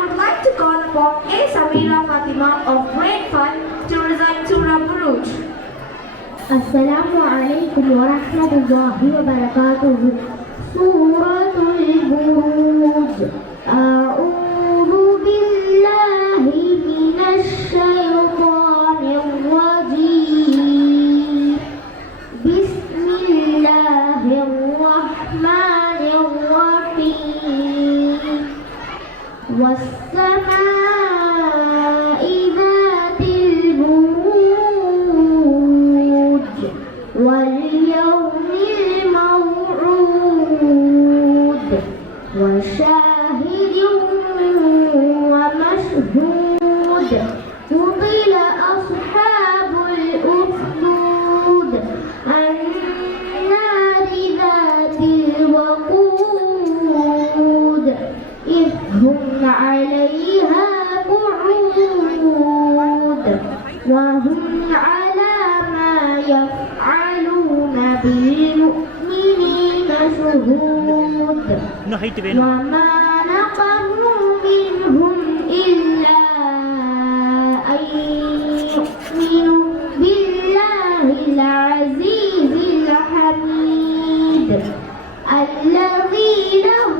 would like to call upon A. Samira Fatima of grade 5 to recite Surah Buruj. السلام عليكم ورحمة الله وبركاته. سورة البروج. أعوذ بالله من الشيطان الرجيم. بسم الله الرحمن الرحيم. والسماء ذات البروج واليوم الموعود وشاهد ومشهود. قتل أصحاب الأخدود النار ذات الوقود إذ هم عليها قعود وهم على ما يفعلون بالمؤمنين شهود. وما نقموا منهم إلا أن يؤمنوا بالله العزيز الحميد الذي له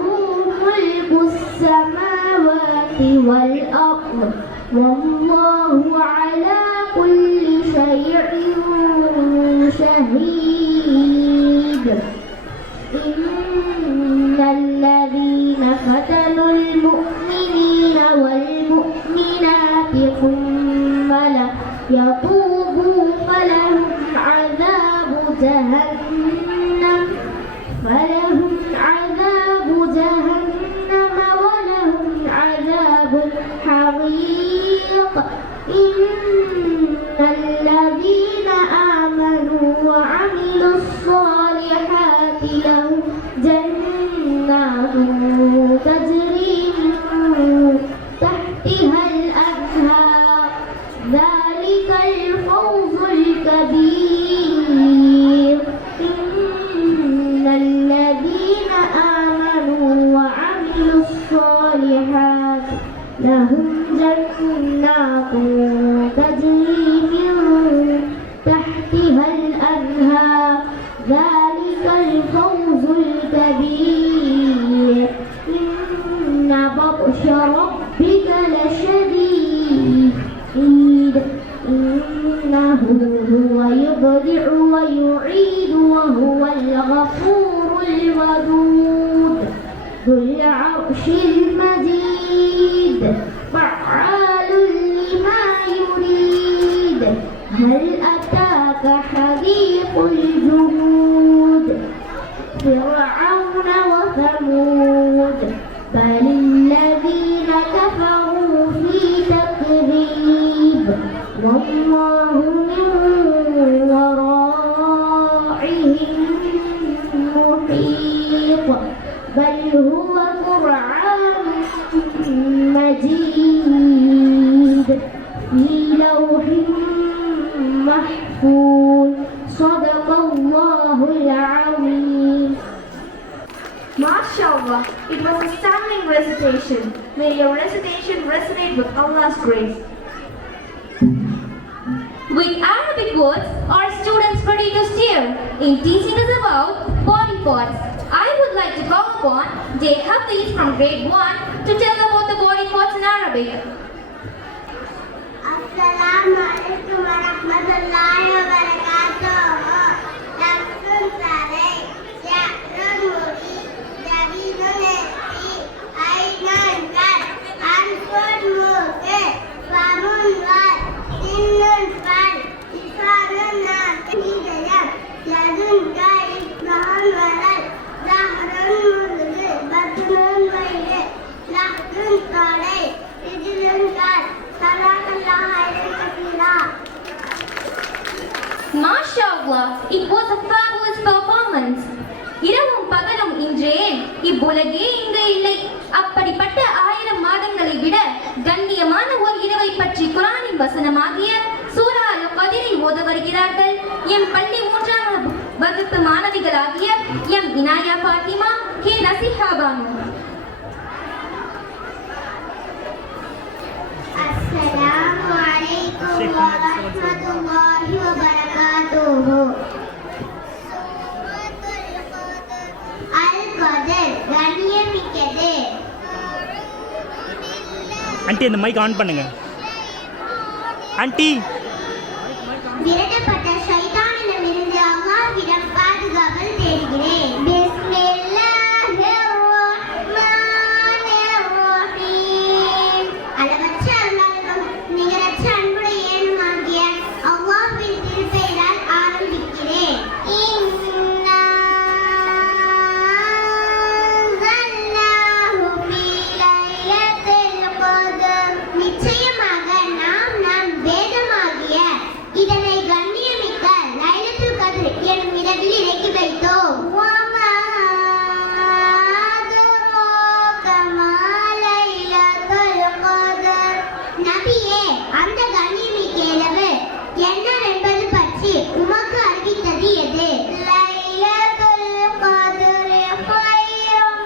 ملك السماوات والأرض والله على كل شيء شهيد. إن الذين فتنوا المؤمنين والمؤمنات ثم لم يتوبوا فلهم عذاب جهنم ولهم عذاب حريق. إن الذين آمنوا وعملوا الصالحات لهم جنات تجري من تحتها الأنهار ذلك الفوز الكبير. إن الذين آمنوا وعملوا الصالحات لهم جنات تجري من تحتها الأنهار ذلك الفوز الكبير. إن بطش ربك لشديد إنه هو يبدع ويعيد وهو الغفور الودود ذو العرش المجيد فعال لما يريد. هل أتاك حديث الجنود فرعون وثمود بل الذين كفروا في تكذيب والله من ورائهم محيط. بل هو قرآن مجيد في لوح محفوظ. صدق الله العظيم. MashaAllah, it was a stunning recitation. May your recitation resonate with Allah's grace. With Arabic words, our students ready to steer in teaching us about body parts. I would like to call upon Jay Hafiz from grade 1 to tell about the body parts in Arabic. Assalamu alaikum wa rahmatullahi wa barakatuh. Nafsun Saleh, Ya'run Muri, Jabinun Esi, Ainan Kad, Anfun Muke, Famun Wad, Sinnun Fal, Ifanun Nas, Hidayat, Yadun Gaib, Mahan Walad, Zahrun Murge, Batnun Waile, Lahdun Saleh, Rijlun Kad, MashaAllah, it was a fabulous performance. இரவும் பகலும் இன்றே இவ்வுலகே இங்கு இல்லை. அப்படிப்பட்ட 1000 மாதங்களை விட கண்ணியமான ஒரு இரவை பற்றி குர்ஆனின் வசனமாகிய சூரா அல்-கத்ரை ஓத வருகிறார்கள் எம் பள்ளி 3ஆம் வகுப்பு வகுப்பு மாணவிகளாகிய எம் இனாயா பாத்திமா, கே நசிஹா பானு. அஸ்ஸலாமு அலைக்கும் வரஹ்மத்துல்லாஹி வபரகாத்துஹு. அல்-கத்ர் கண்ணியமிக்கது. ஆண்டி அந்த மைக் ஆன் பண்ணுங்க ஆண்டி. விரட்டப்பட்ட ஷைத்தானிடமிருந்து அல்லாஹ்விடம் பாதுகாவல் தேடுகிறேன். பிஸ்மில்லாஹிர் ரஹ்மானிர் ரஹீம். அளவற்ற அருளாளனும் நிகரற்ற அன்புடையனுமாகிய அல்லாஹ்வின் திருப்பெயரால் ஆரம்பிக்கிறேன். இன்னா அன்ஸல்னாஹு ஃபீ லைலத்தில் கத்ர். நிச்சயமாக நாம் வேதமாகிய இதனை கண்ணியமிக்க லைலத்துல் கத்ர் எனும் இரவில் இறக்கி வைத்தோம். வமா அத்ராக மா லைலத்துல் கத்ர். நபியே, அந்த கண்ணியமிக்க இரவு என்னவென்பது பற்றி உமக்கு அறிவித்தது எது? லைலத்துல் கத்ர் கைரும்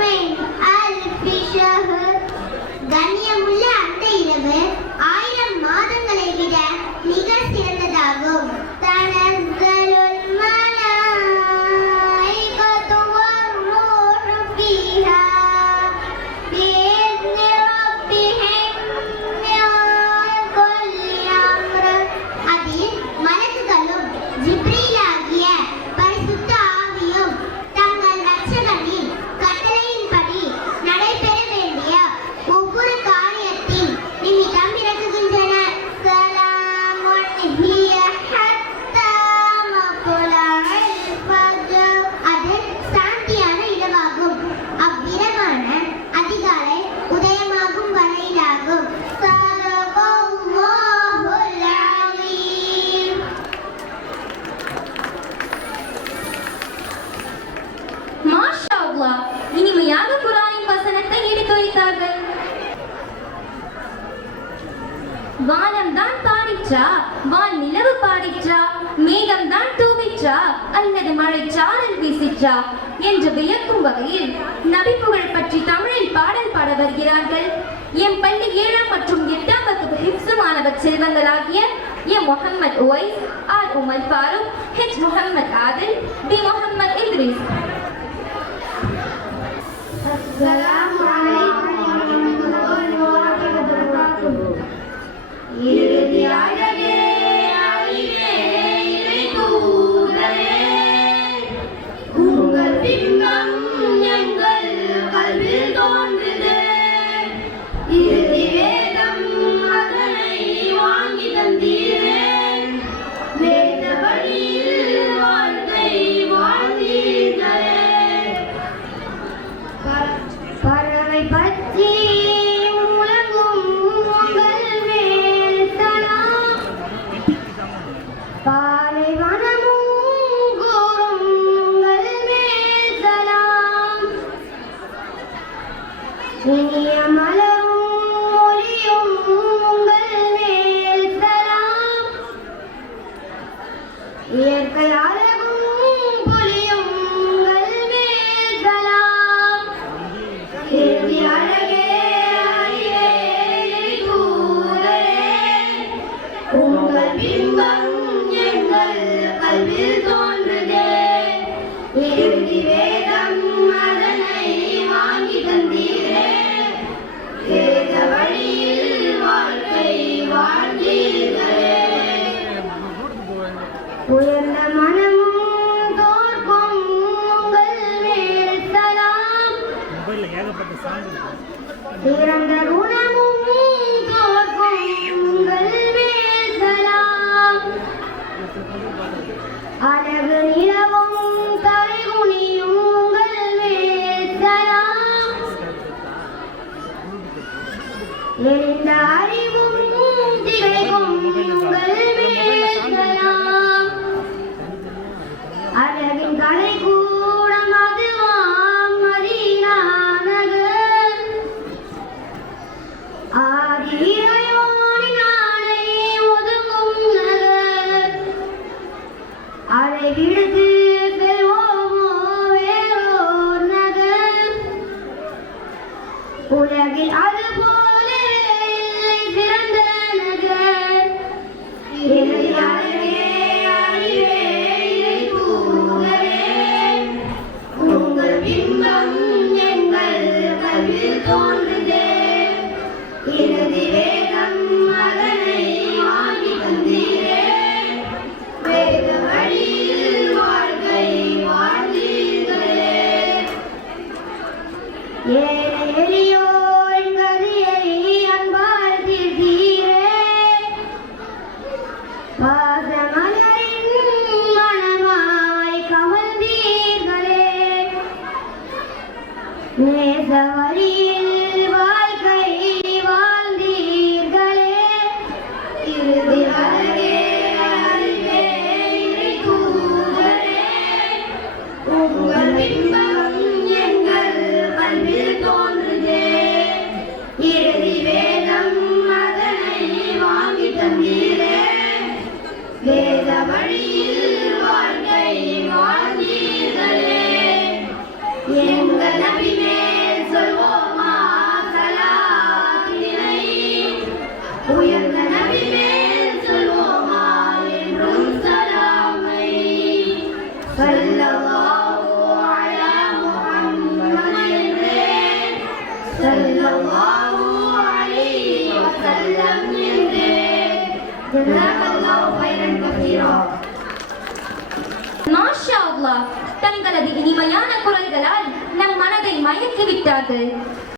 மின் அல்ஃபி ஷஹர். கண்ணியமுள்ள அந்த இரவு 1000 மாதங்களை விட மிக சிறந்ததாகும். தனஸ்ஸலுல் மலாயிகத்து வர்ரூஹு ஃபீஹா பிஇذن ரப்பிஹிம் மின் குல்லி அம்ர். அதில் மலக்குகளும் ஜிப்ரீலாகிய பரிசுத்த ஆவியும் தங்கள் இரட்சகனின் கட்டளையின்படி நடைபெற வேண்டிய ஒவ்வொரு காரியத்தின் நிமித்தம் இறங்குகின்றனர். சலாமுன் ஹிய ஹத்தா மத்லஇல் ஃபஜ்ர். அது சாந்தியான இரவாகும். அவ்விரவான அதிகாலை உதயமாகும் வரையிலாகும். ஸதகல்லாஹுல் அலீம். மாஷா அல்லாஹ், இனிமையாக குர்ஆனின் வசனத்தை எடுத்துரைத்தார்கள். வானம் தான் பாடிற்றா, வான் நிலவு பாடிற்றா, மேகம் தான் தூவிற்றா அல்லது மழை சாரல் வீசிற்றா என்று வியக்கும் வகையில் நபி புகழ் பற்றி தமிழில் பாடல் பாட வருகிறார்கள். எம் பள்ளி 7ஆம் மற்றும் 8ஆம் வகுப்பு ஹிப்ஸ் மாணவர் செல்வங்களாகிய M Muhammad Uwais, R Umar Farooq, H Muhammad Adil, P Muhammad Idris. அஸ்ஸலாமு அலைக்கும் வரஹ்மத்துல்லாஹி வபரகாத்துஹு. இறுதி அழகே அறிவே இறை தூதரே, உங்கள் பிம்பம் எங்கள் கல்வில் தோன்றுதே. இறுதி வேதம் அதனை வாங்கி தந்தீரே, வேத வழியில் வாழ்க்கை வாழ்ந்தீர்களே. பறவை பற்றி உலகும் உங்கள் மேல் சலாம், பாலைவனமும் கூறும் உங்கள் மேல் சலாம். இனிய மலரும் ஒளியும் உங்கள் மேல் சலாம், இயற்கை அழகும் பொலியும் உங்கள் மேல் சலாம். இறுதி அழகே அறிவே இறை தூதரே, உங்கள் பிம்பம் எங்கள் கல்வில் தோன்றுதே. இறுதி வேதம் அதனை வாங்கி தந்தீரே, வேத வழியில் வாழ்க்கை வாழ்ந்தீர்களே. உயர்ந்த மனமும் தோற்கும் உங்கள் மேல் சலாம், மொபைலில் ஏகப்பட்ட சாங் சிறந்த குணமும் தோற்கும் உங்கள் மேல் சலாம். அழகு நிலவும் கரைகுனியும் உங்கள் மேல் சலாம், எளிந்த அறிவும் திகைக்கும் உங்கள் மேல் சலாம். அழகின் கலை கூடம் அதுவாம் மதீனா நகர், ஆதி இறைவனின் ஆணை ஒதுங்கும் நகர். அதை விடுத்து உலகில் அது போல சிறந்த நகர் எனது அழகே அறிவே இறை தூதரே உங்கள் பிம்பம் எங்கள் கல்வில் தோன்றுதே எனது வேதம் அதனை வாங்கி தந்தீரே வேத வழியில் வாழ்க்கை வாழ்ந்தீர்களே ஏழை எளியோரின் கதையை அன்பால் தீர்த்தீரே பாசமலரின் மனமாய் கமழ்ந்தீர்களே நேச வழியில் வாழ்க்கை வாழ்ந்தீர்களே இறுதி அழகே அறிவே இறை தூதரே உங்கள் பிம்பம் எங்கள் கல்வில் தோன்றுதே இறுதி வேதம் அதனை வாங்கி தந்தீரே வேத வழியில் வாழ்க்கை வாழ்ந்தீர்களே எங்கள் நபி மேல் சொல்வோமா சலாத்தினை உயர்ந்த நபி மேல் சொல்வோமா என்றும் சலாமை ஸல்லல்லாஹு அலா முஹம்மத் என்றே ஸல்லல்லாஹு அலைஹி வஸல்லம் என்றே ஜஸாக்கல்லாஹு கைரன் கஸீரா. மாஷா அல்லாஹ், தங்களது இனிமையான குரல்களால் நம் மனதை மயக்கி விட்டார்கள்.